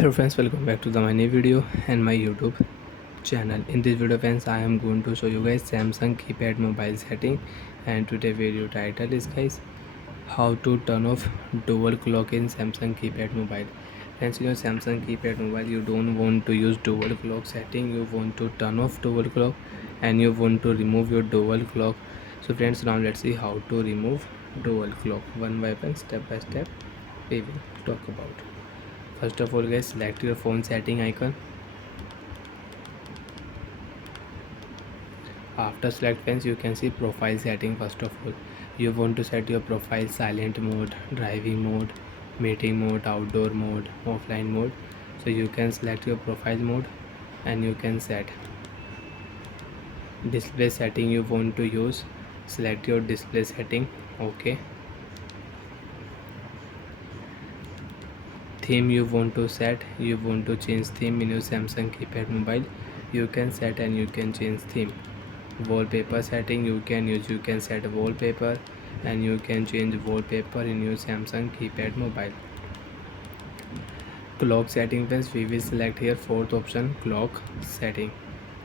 Hello friends, welcome back to my new video and my YouTube channel. In this video friends, I am going to show you guys Samsung keypad mobile setting, and today video title is guys how to turn off dual clock in Samsung keypad mobile. Friends, in your Samsung keypad mobile you don't want to use dual clock setting, you want to turn off dual clock and you want to remove your dual clock. So friends, now let's see how to remove dual clock one by one, step by step we will talk about. First of all guys, select your phone setting icon. After select friends, you can see profile setting. First of all, you want to set your profile silent mode, driving mode, meeting mode, outdoor mode, offline mode. So you can select your profile mode and you can set display setting you want to use. Select your display setting. Okay, theme you want to set, you want to change theme in your Samsung keypad mobile, you can set and you can change theme. Wallpaper setting you can use, you can set wallpaper and you can change wallpaper in your Samsung keypad mobile. Clock setting friends, we will select here fourth option, clock setting.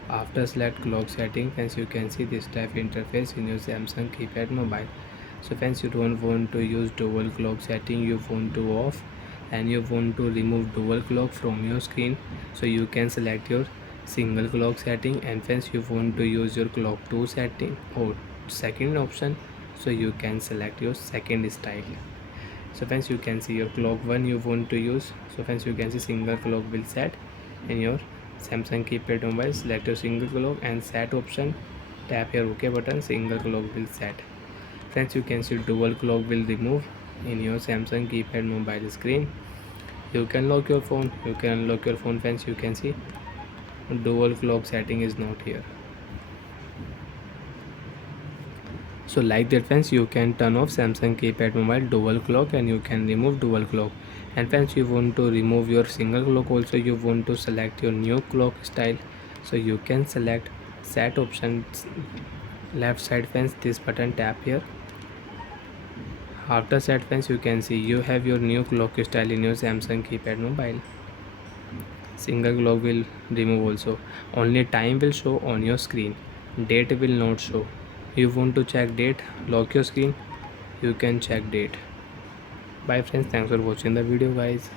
After select clock setting friends, you can see this type interface in your Samsung keypad mobile. So friends, you don't want to use dual clock setting, you want to off and you want to remove dual clock from your screen, so you can select your single clock setting. And friends, you want to use your clock 2 setting or second option, so you can select your second style. So friends, you can see your clock 1 you want to use. So friends, you can see single clock will set in your Samsung keypad mobile. Select your single clock and set option, tap your OK button, single clock will set. Friends, you can see dual clock will remove in your Samsung keypad mobile screen. You can lock your phone, you can unlock your phone. Friends, you can see dual clock setting is not here. So like that friends, you can turn off Samsung keypad mobile dual clock and you can remove dual clock. And friends, you want to remove your single clock also, you want to select your new clock style, so you can select set options left side friends, this button, tap here. After set friends, you can see you have your new clock style in your Samsung keypad mobile. Single clock will remove also, only time will show on your screen, date will not show. You want to check date, lock your screen, you can check date. Bye friends, thanks for watching the video guys.